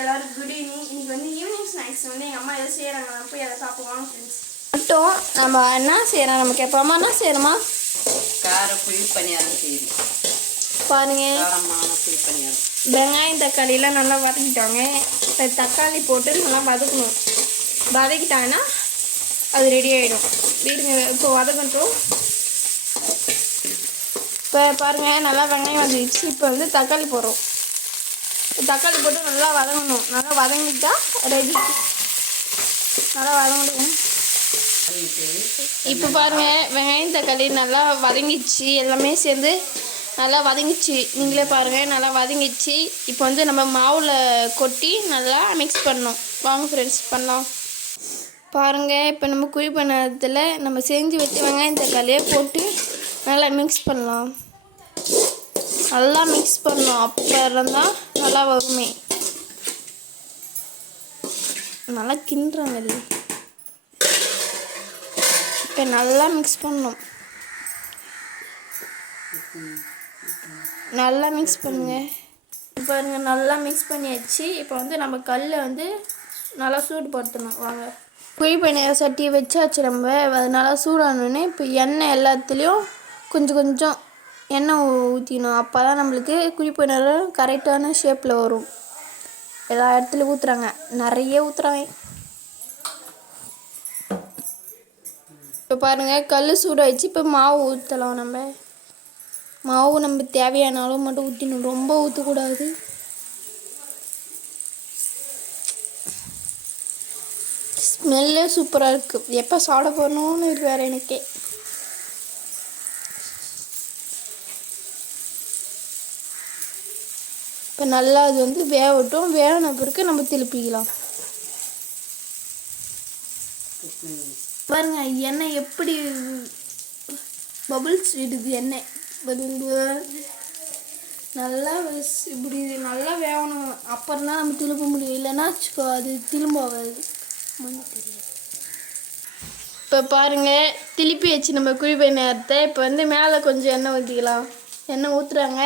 எல்லாரும் good evening. இன்னைக்கு வந்து ஈவினிங் ஸ்நாக்ஸ் வந்து எங்கள் அம்மா எதாவது செய்கிறாங்க, நான் போய் அதை சாப்பிடுவாங்க ஃப்ரெண்ட்ஸ். மட்டும் நம்ம என்ன செய்கிறோம், நம்ம கேட்போம்மா என்ன செய்கிறோமா? கார புளி பணியாரம் செய்யுது பாருங்க. காரமான புளி பணியாரம். வெங்காயம் தக்காளியெலாம் நல்லா வதக்கிட்டாங்க. தக்காளி போட்டு நல்லா வதக்கணும். வதக்கிட்டாங்கன்னா அது ரெடி ஆகிடும். வீடுங்க இப்போ வதக்கட்டும். இப்போ பாருங்கள் நல்லா வெங்காயம் வந்துடுச்சு. இப்போ வந்து தக்காளி போடுறோம். தக்காளி போட்டு நல்லா வதங்கணும். நல்லா வதங்கிட்டா ரெடி. நல்லா வதங்கணும். இப்போ பாருங்கள் வெங்காயம் தக்காளி நல்லா வதங்கிச்சு. எல்லாமே சேர்ந்து நல்லா வதங்கிச்சு. நீங்களே பாருங்கள் நல்லா வதங்கிச்சு. இப்போ வந்து நம்ம மாவில் கொட்டி நல்லா மிக்ஸ் பண்ணணும். வாங்க ஃப்ரெண்ட்ஸ் பண்ணலாம். பாருங்கள் இப்போ நம்ம குழி பண்ணதில் நம்ம செஞ்சு வச்சு வெங்காயம் தக்காளியை போட்டு நல்லா மிக்ஸ் பண்ணலாம். நல்லா மிக்ஸ் பண்ணணும். அப்புறம் தான் நல்லா வருமே. நல்லா கிண்டுறாங்க. இப்போ நல்லா மிக்ஸ் பண்ணணும். நல்லா மிக்ஸ் பண்ணுங்க. பாருங்க நல்லா மிக்ஸ் பண்ணியாச்சு. இப்போ வந்து நம்ம கல்லை வந்து நல்லா சூடுபடுத்தணும். வாங்க குழி பணியார சட்டியை வச்சாச்சு. நம்ம அது நல்லா சூடானோடனே இப்போ எண்ணெய் எல்லாத்துலேயும் கொஞ்சம் கொஞ்சம் எண்ணெய் ஊற்றிக்கணும். அப்போ தான் நம்மளுக்கு குழி பணியாரம் கரெக்டான ஷேப்பில் வரும். எல்லா இடத்துலையும் ஊற்றுறாங்க, நிறைய ஊற்றுறாங்க. இப்போ பாருங்கள் கல் சூடாகிடுச்சு. இப்போ மாவு ஊற்றலாம். மாவு நம்ம தேவையான அளவு மட்டும் ஊற்றிடணும், ரொம்ப ஊற்றக்கூடாது. ஸ்மெல்லே சூப்பராக இருக்குது. எப்போ சாப்பிட போகணுன்னு இருக்கு வேறு எனக்கே. இப்போ நல்லா அது வந்து வேகட்டும். வேகின பிறகு நம்ம திருப்பிக்கலாம். பாருங்க எண்ணெய் எப்படி பபுள்ஸ் விடுது. எண்ணெய் நல்லா இப்படி நல்லா வேகணும். அப்புறம் தான் நம்ம திரும்ப முடியும். இல்லைன்னா வச்சுக்கோ அது திரும்பாது. இப்போ பாருங்கள் திருப்பி வச்சு நம்ம குழி பணியாரத்தை இப்போ வந்து மேலே கொஞ்சம் எண்ணெய் ஊற்றிக்கலாம். எண்ணெய் ஊற்றுறாங்க.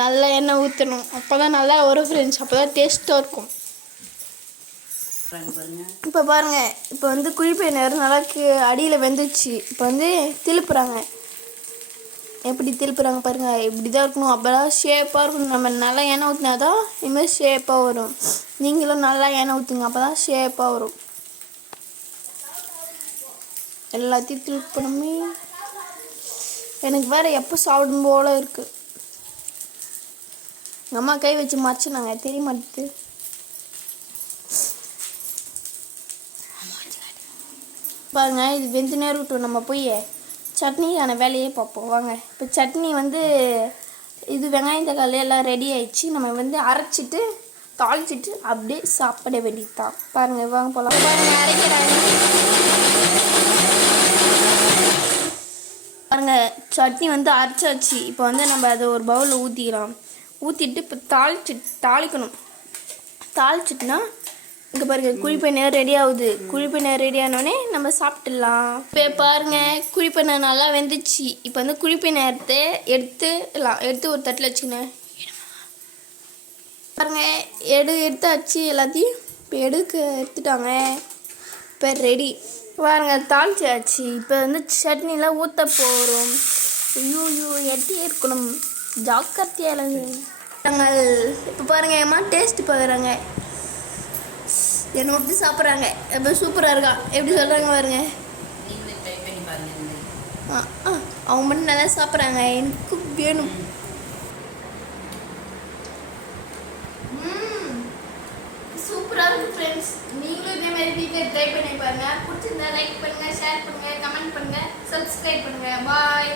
நல்லா எண்ணெய் ஊற்றணும். அப்போ தான் நல்லா வரும் ஃப்ரெண்ட்ஸ். அப்போ தான் டேஸ்ட்டாக இருக்கும். இப்போ பாருங்கள் இப்போ வந்து குழி பணியாரம் நல்லா அடியில் வெந்துச்சு. இப்போ வந்து திருப்புறாங்க. எப்படி திருப்புறாங்க பாருங்கள். இப்படி தான் இருக்கணும். அப்போ தான் ஷேப்பாக இருக்கணும். நம்ம நல்லா எண்ணெய் ஊற்றினா தான் இதுமாதிரி ஷேப்பாக வரும். நீங்களும் நல்லா எண்ணெய் ஊற்றுங்க. அப்போ தான் ஷேப்பாக வரும். எல்லாத்தையும் திருப்பணுமே. எனக்கு வேறு எப்போ சாப்பிடும் போல் இருக்குது. எங்கள் அம்மா கை வச்சு மறைச்சினாங்க, தெரிய மாட்டேது. பாருங்க இது வெந்து நேரம் விட்டோம். நம்ம போய் சட்னிக்கான வேலையே பார்ப்போம். வாங்க இப்போ சட்னி வந்து இது வெங்காயம் தக்காளி எல்லாம் ரெடி ஆயிடுச்சு. நம்ம வந்து அரைச்சிட்டு தாளிச்சிட்டு அப்படியே சாப்பிட வேண்டியது தான். பாருங்கள் வாங்க போகலாம். பாருங்க அரைக்கிறாங்க. பாருங்க சட்னி வந்து அரைச்சாச்சு. இப்போ வந்து நம்ம அதை ஒரு பவுலில் ஊற்றிக்கலாம். ஊற்றிட்டு இப்போ தாளிக்கணும். தாளிச்சிட்டுனா இங்கே பாருங்கள் குழி பணியாரம் ரெடி ஆகுது. குழி பணியாரம் ரெடி ஆனோடனே நம்ம சாப்பிட்டுடலாம். இப்போ பாருங்கள் குழி பணியாரம் நல்லா வெந்துச்சு. இப்போ வந்து குழி பணியாரத்தை எடுத்து ஒரு தட்டில் வச்சுக்கணும். பாருங்கள் எடுத்தாச்சு எல்லாத்தையும். இப்போ எடுத்துட்டாங்க. இப்போ ரெடி. பாருங்க தாளிச்சாச்சு. இப்போ வந்து சட்னிலாம் ஊற்ற போகிறோம். ஐயோ எட்டி இருக்கணும், ஜாக்கிரதையாக நாங்கள். இப்போ பாருங்கள் அம்மா டேஸ்ட்டு பார்க்குறாங்க. என்ன எப்படி சாப்பிட்றாங்க. எப்படி சூப்பராக இருக்கா எப்படி சொல்கிறாங்க பாருங்க. அவங்க மட்டும் நல்லா சாப்பிட்றாங்க. எனக்கு வேணும். சூப்பராக இருக்குது ஃப்ரெண்ட்ஸ். நீங்களும் இதேமாதிரி வீட்டில் ட்ரை பண்ணி பாருங்கள். பிடிச்சிருந்தா லைக் பண்ணுங்கள், ஷேர் பண்ணுங்கள், கமெண்ட் பண்ணுங்கள், சப்ஸ்கிரைப் பண்ணுங்கள். பாய்.